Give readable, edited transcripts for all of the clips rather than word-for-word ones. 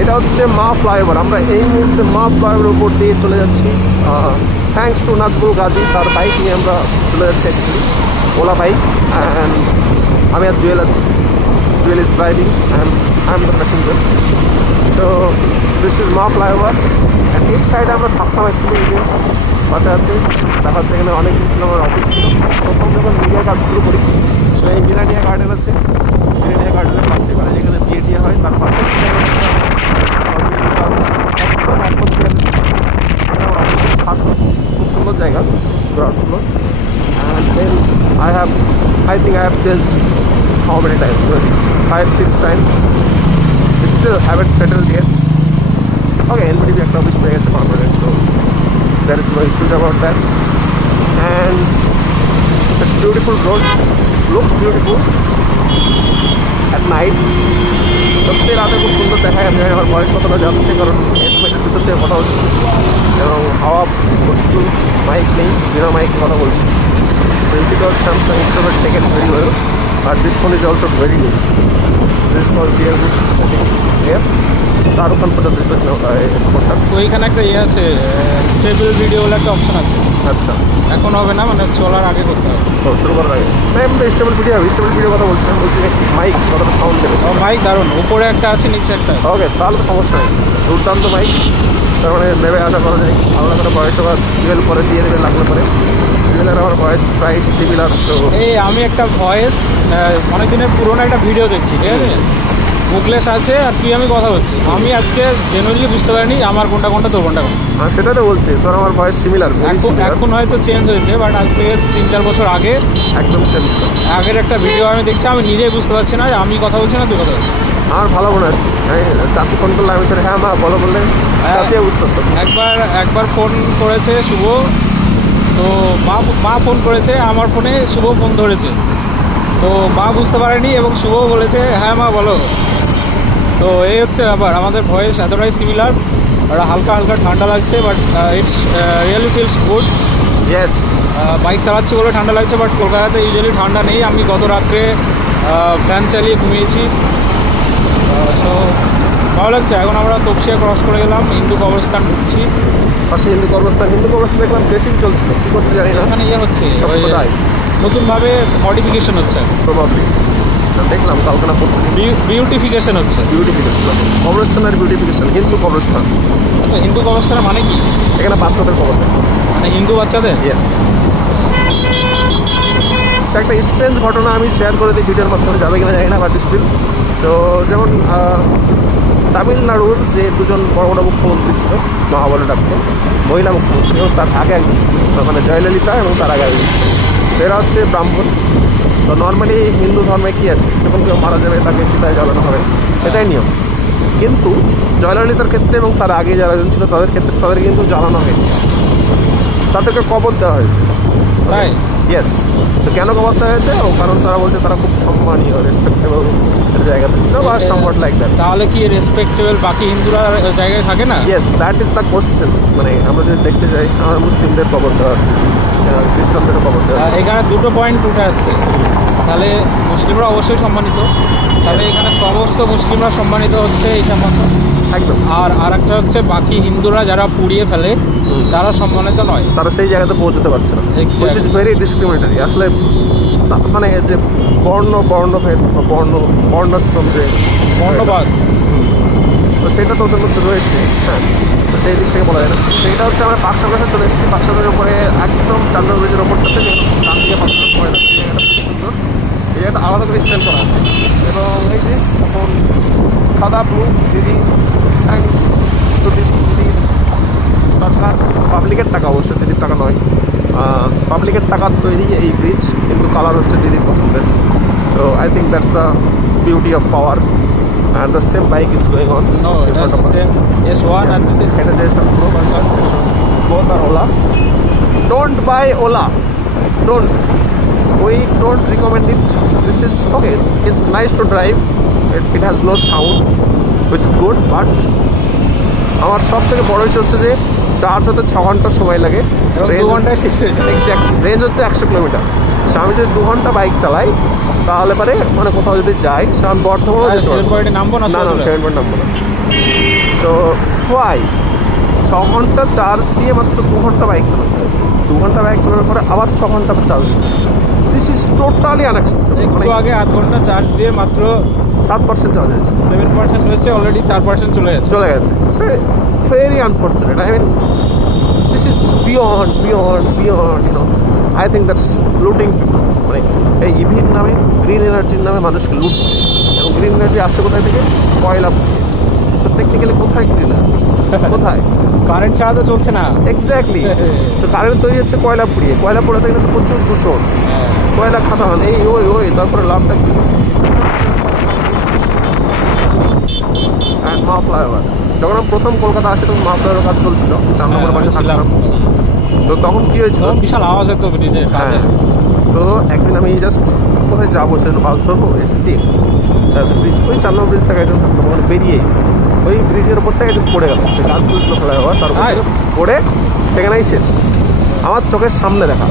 এটা হচ্ছে মা ফ্লাইওভার। আমরা এই মুহূর্তে মা ফ্লাইওভারের উপর দিয়ে চলে যাচ্ছি। থ্যাঙ্কস টু নাজবুল গাজী, তার বাইক নিয়ে আমরা চলে যাচ্ছি অ্যাকচুয়ালি, ওলা বাইক। অ্যান্ড আমি আর জুয়েল আছি, Jewel is driving and I am the passenger. So this is মা ফ্লাইওভার। অ্যান্ড এই সাইডে আমরা থাকতাম অ্যাকচুয়ালি, এই পাশে আছে দেখা যাচ্ছে এখানে অনেক দিন ছিল আমার অফিস ছিল। প্রথম যখন মিডিয়া কাজ শুরু করি, সো এই মিলানিয়া গার্ডেন আছে, মিলানিয়া গার্ডেনের পাশে মানে যেখানে বিয়ে টিয়ে হয় তার পাশে একদম অ্যাটমসফিয়ার ফার্স্ট অফিস, খুব সুন্দর জায়গা, ground floor. And then I think I have changed how many times? 5-6 times. Still haven't settled yet. Okay, NBTV একটা অফিস পেয়ে গেছে permanent, so there is no issues about that. And it's beautiful road, looks beautiful at night. সত্যি রাতে খুব সুন্দর দেখা যাচ্ছে। আমার বয়স কতটা যাচ্ছে কারণ হেডফোনের ভিতর থেকে কথা হচ্ছে এবং হাওয়া প্রচুর, মাইক নেই, বিনা মাইকে কথা বলছি। Because Samsung instrument take it very well, but this phone is also very good. This phone here, I think, yes. Shahrukh Khan put this was now. তো এখানে একটা ইয়ে আছে, স্টেবল ভিডিও বলে একটা অপশন আছে। আচ্ছা, এখন হবে না, মানে চলার আগে করতে হবে। তো শুরু করার আগে আমি তো স্টেবল ভিডিও কথা বলছিলাম, বলছি মাইক কতটা সাউন্ড দেবে। মাইক দারুণ, উপরে একটা আছে নিচে একটা আছে। ওকে, তাহলে তো সমস্যা নেই, দুর্দান্ত মাইক। তার মানে নেবে আশা করা যায়। আলাদা করে বয়স আবার টুয়েলভ পরে দিয়ে দেবে লাগলে পরে। টুয়েলভের আমার বয়স প্রায় সিমিলার। তো এই আমি একটা ভয়েস অনেকদিনের পুরোনো একটা ভিডিও দেখছি, ঠিক আছে, মুকলেশ আছে আর তুই আমি কথা বলছি। আমি আজকে জেনুইনলি বুঝতে পারিনি আমার কোনটা কোনটা তোর কোনটা কোনটা। হ্যাঁ, সেটা তো বলছি, তোর আমার বয়স সিমিলার। এখন হয়তো চেঞ্জ হয়েছে, বাট আজ থেকে 3-4 বছর আগে একদম সেম আগের একটা ভিডিও আমি দেখছি, আমি নিজেই বুঝতে পারছি না আমি কথা বলছি না তুই কথা বলছিস। আমার ভালো মনে আছে, চাচি ফোন করলে আমি তোর হ্যাঁ মা বলো বললে বুঝতে পারতাম। একবার ফোন করেছে শুভ, তো মা ফোন করেছে আমার ফোনে, শুভ ফোন ধরেছে, তো মা বুঝতে পারেনি এবং শুভ বলেছে হ্যাঁ মা বলো। তো এই হচ্ছে ব্যাপার, আমাদের ভয়েস এতটাই সিমিলার। আর হালকা হালকা ঠান্ডা লাগছে, but it's really feels good. Yes, bike চালাচ্ছি বলে ঠান্ডা লাগছে, বাট কলকাতাতে ইউজুয়ালি ঠান্ডা নেই। আমি গত রাত্রে ফ্যান চালিয়ে ঘুমিয়েছি। সো ভালো লাগছে। এখন আমরা তপসিয়া ক্রস করে গেলাম, হিন্দু কবরস্থান ঢুকছি। পাশে হিন্দু কবরস্থান দেখলাম বেশি চলছিল, কী করছে জানি না। ওখানে ইয়ে হচ্ছে, নতুনভাবে মডিফিকেশন হচ্ছে প্রবাবলি, দেখলাম কালকানা করতে। বিউটিফিকেশন হচ্ছে, কবরস্থান আর বিউটিফিকেশন, হিন্দু কবরস্থান। আচ্ছা, হিন্দু কবরস্থানের মানে কি? এখানে বাচ্চাদের কবর দেয়, মানে হিন্দু বাচ্চাদের। ইয়েস, একটা স্ট্রেঞ্জ ঘটনা আমি শেয়ার করে দিই ভিডিওর মাধ্যমে, যাবে কিনা জানি না, বাট স্টিল। তো যেমন তামিলনাড়ুর যে দুজন বড় বড় মুখ্যমন্ত্রী ছিল, মহাবলে ডাক্তার, মহিলা মুখ্যমন্ত্রী, এবং তার আগে একজন ছিল, মানে জয়ললিতা, এবং তার আগে একজন, এরা হচ্ছে ব্রাহ্মণ। তো নর্মালি হিন্দু ধর্মে কী আছে, যখন কেউ মারা যাবে তাকে চিতায় জ্বালানো হবে, এটাই নিয়ম। কিন্তু জয়ললিতার ক্ষেত্রে এবং তার আগে যারা একজন ছিল তাদের ক্ষেত্রে তাদের কিন্তু জ্বালানো হয়নি, তাদেরকে কবর দেওয়া হয়েছে। তাই? ইয়েস। তো কেন কবর দেওয়া হয়েছে? ও কারণ তারা বলছে তারা খুব সম্মানীয়, রেসপেক্টেবল জায়গাতে ছিল, বা সামওয়াট লাইক দ্যাট। তাহলে কি রেসপেক্টেবল বাকি হিন্দুরা জায়গায় থাকে না? Yes, that is the question. মানে আমরা যদি দেখতে যাই, আমরা মুসলিমদের কবর দেওয়া, খ্রিস্টানদেরও কবর দেওয়া। এখানে দুটো পয়েন্ট উঠে আসছে। তাহলে মুসলিমরা অবশ্যই সম্মানিত, তাহলে এখানে সমস্ত মুসলিমরা সম্মানিত হচ্ছে এই সম্বন্ধে একদম। আর একটা হচ্ছে বাকি হিন্দুরা যারা পুড়িয়ে ফেলে তারা সম্মানিত নয়, তারা সেই জায়গাতে পৌঁছতে পারছে না, which is very discriminatory। আসলে মানে যে বর্ণভেদ বা বর্ণাশ্রম, যে বর্ণবাদ, তো সেটা তো ওদের মধ্যে রয়েছে। হ্যাঁ, তো সেই দিক থেকে বলা যায় না। সেইটা হচ্ছে আমরা পাকসাগরে চলে এসেছি। পাকসাগরের উপরে একদম চান্দর ব্রিজের ওপরটাতে ডান দিকে পাকসাগর পড়ে যাচ্ছে, জায়গাটা খুব সুন্দর। এই জায়গাটা আলাদা করে স্ট্যান্ড করা আছে, এবং এই যে এখন সাদা ব্লু দিদি, থ্যাংক টু দিদি, সরকার পাবলিকের টাকা, অবশ্যই দিদির টাকা নয়, পাবলিকের টাকার তৈরি এই ব্রিজ, কিন্তু কালার হচ্ছে দিদির পছন্দের। So I think that's the beauty of power. And the same bike is going on. No, it has the same S1 and this is Pro version. Both are Ola. Don't buy Ola. Don't. We don't recommend it. This is okay. It's nice to drive. It has no sound, which is good. But আমার সব থেকে বড় issue হচ্ছে যে charge হতে 6 ঘন্টা সময় লাগে, 2 ঘন্টায় শেষ হয়ে যায়। এক্স্যাক্ট রেঞ্জ হচ্ছে 100 কিলোমিটার। আমি যদি 2 ঘন্টা বাইক চালাই তাহলে পারে, মানে কোথাও যদি যাই, আমি বর্ধমানও যেতে পারবো। নামবো না, না 7 পয়েন্ট নামবো না। তো হোয়াই 6 ঘন্টা চার্জ দিয়ে মাত্র 2 ঘন্টা বাইক চালাতে হয়, 2 ঘন্টা বাইক চালানোর পরে আবার 6 ঘন্টা চার্জ দিতে হয়। This is totally unexpected. একটু আগে 8 ঘন্টা চার্জ দিয়ে মাত্র 7% চার্জ হয়েছে, 7% হয়েছে, অলরেডি 4% চলে গেছে। Very unfortunate. I mean this is beyond I think that's looting people. মানে এই ইভির নামে, গ্রিন এনার্জির নামে মানুষকে লুটছে, এবং গ্রিন এনার্জি আসছে কোথায় থেকে? কয়লা পুড়িয়ে। তো টেকনিক্যালি কোথায় গ্রিন এনার্জি, কোথায়? কারেন্ট ছাড়া তো চলছে না। এক্স্যাক্টলি। তো কারেন্ট তৈরি হচ্ছে কয়লা পুড়িয়ে, কয়লা পোড়াতে গেলে তো প্রচুর দূষণ, কয়লা খাদান, এই ওই তারপরে লাভটা কি? মা ফ্লাইওভার। যখন আমি প্রথম কলকাতা আসি তখন মা ফ্লাইওভার কাজ চলছিল, 4 নম্বর বাসে থাকলাম। তো তখন কি হয়েছিল, বিশাল আওয়াজ হতো ব্রিজের কাছে। তো একদিন আমি জাস্ট কোথায় যাবো সেজন্য বাস ধরবো, এসছি ব্রিজ, ওই 4 নম্বর ব্রিজ থেকে একজন থাকতো, ওখানে বেরিয়ে ওই ব্রিজের উপর থেকে একজন পড়ে গেল। সে কাজ চলছিল ফ্লাইওভার, তার উপর থেকে পড়ে সেখানেই শেষ। আমার চোখের সামনে দেখা,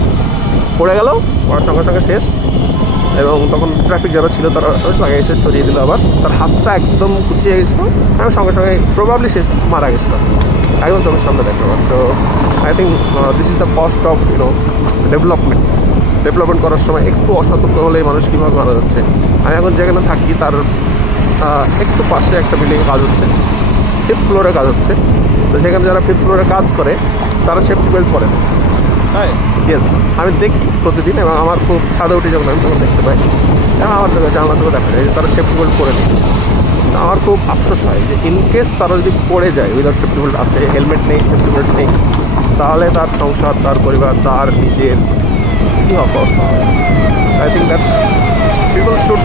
পড়ে গেল, পড়ার সঙ্গে সঙ্গে শেষ। এবং তখন ট্রাফিক যারা ছিল তারা সবাই এসে সরিয়ে দিল। আবার তার হাতটা একদম কুচিয়ে গেছিলো, আমি সঙ্গে সঙ্গে প্রবাবলি শেষ মারা গেছিলো, একদম চোখের সামনে দেখতে পাবো। So I think this is the cost of development করার সময় একটু অসতর্ক হলেই মানুষ কীভাবে মারা যাচ্ছে। আমি এখন যেখানে থাকি তার একটু পাশে একটা বিল্ডিংয়ে কাজ হচ্ছে, 5th ফ্লোরে কাজ হচ্ছে। তো সেখানে যারা 5th ফ্লোরে কাজ করে তারা সেফটি বেল্ট পরে না। তাই? ইয়েস, আমি দেখি প্রতিদিন, এবং আমার খুব ছাদে উঠে যখন আমি তখন দেখতে পাই, এবং আমার জানলা থেকে দেখা যায় যে তারা সেফটি বেল্ট পরে নেই। আমার খুব আফসোস হয় যে ইনকেস তারা যদি পড়ে যায়, উইদাউট সেফটি বেল্ট আছে, হেলমেট নেই, সেফটি বেল্ট নেই, তাহলে তার সংসার, তার পরিবার, তার নিজের কী অবস্থা হয়। I think that's people should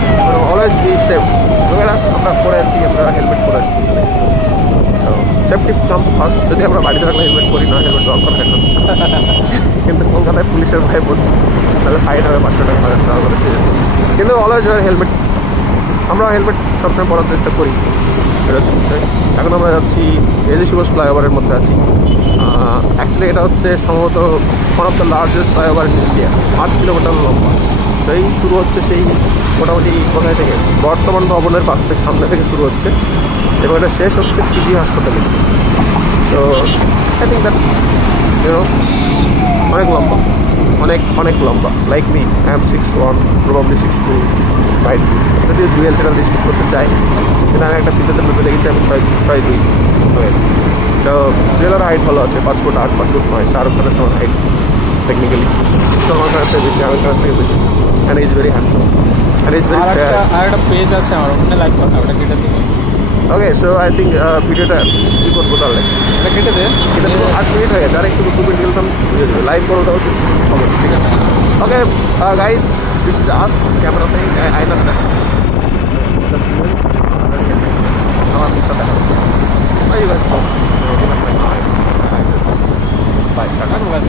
always be safe. আমরা পরে আছি, আমরা হেলমেট পরে আছি, সেফটি কামস ফার্স্ট। যদি আমরা বাড়িতে থাকলে হেলমেট করি না, হেলমেট দরকার হয় না। কিন্তু কলকাতায় পুলিশের ভয় পড়ছি, তাহলে ফাইন হবে 500 টাকা, 1000 টাকা করে। কিন্তু অলওয়েজ হেলমেট, আমরা হেলমেট সবসময় পরার চেষ্টা করি। এটা হচ্ছে, এখন আমরা যাচ্ছি এজি সুভাষ ফ্লাইওভারের মধ্যে আছি। অ্যাকচুয়ালি এটা হচ্ছে সম্ভবত one of the largest flyover in India, 8 kilometre লম্বা। তো এই শুরু হচ্ছে সেই মোটামুটি কোথায় থেকে, বর্তমান ভবনের পাশ থেকে, সামনে থেকে শুরু হচ্ছে, এবং এটা শেষ হচ্ছে পিজি হাসপাতালে। তো আই থিঙ্ক দ্যাটস অনেক লম্বা, অনেক লম্বা। Like me, I am 6'1", probably 6'2", 5'2". যদিও জুয়েল সেটা ডিসপ্লে করতে চাই, কিন্তু আমি একটা পিতাতে মেপে দেখেছি আমি 6'2". তো জুয়েলের হাইট ভালো আছে, 5 ফুট 8, 5 ফুট 9, শাহরুখ খানের সমান হাইট টেকনিক্যালি। সলমান খানের থেকে বেশি, আমির খানের থেকে বেশি। And is very handsome, and is very fair. আর একটা পেজ আছে আমার ওখানে, লাইক করতে, ওটা কেটে দিবে। ওকে, সো আই থিঙ্ক ভিডিওটা কী করবো তাহলে, এটা কেটে দে। এটা তো 8 মিনিট হয়ে গেছে, আর একটু 2 মিনিট গেলে বুঝে দেবে, লাইভ করো তাও হবে। ঠিক আছে। Okay guys, this is us camera থেকে আইনা।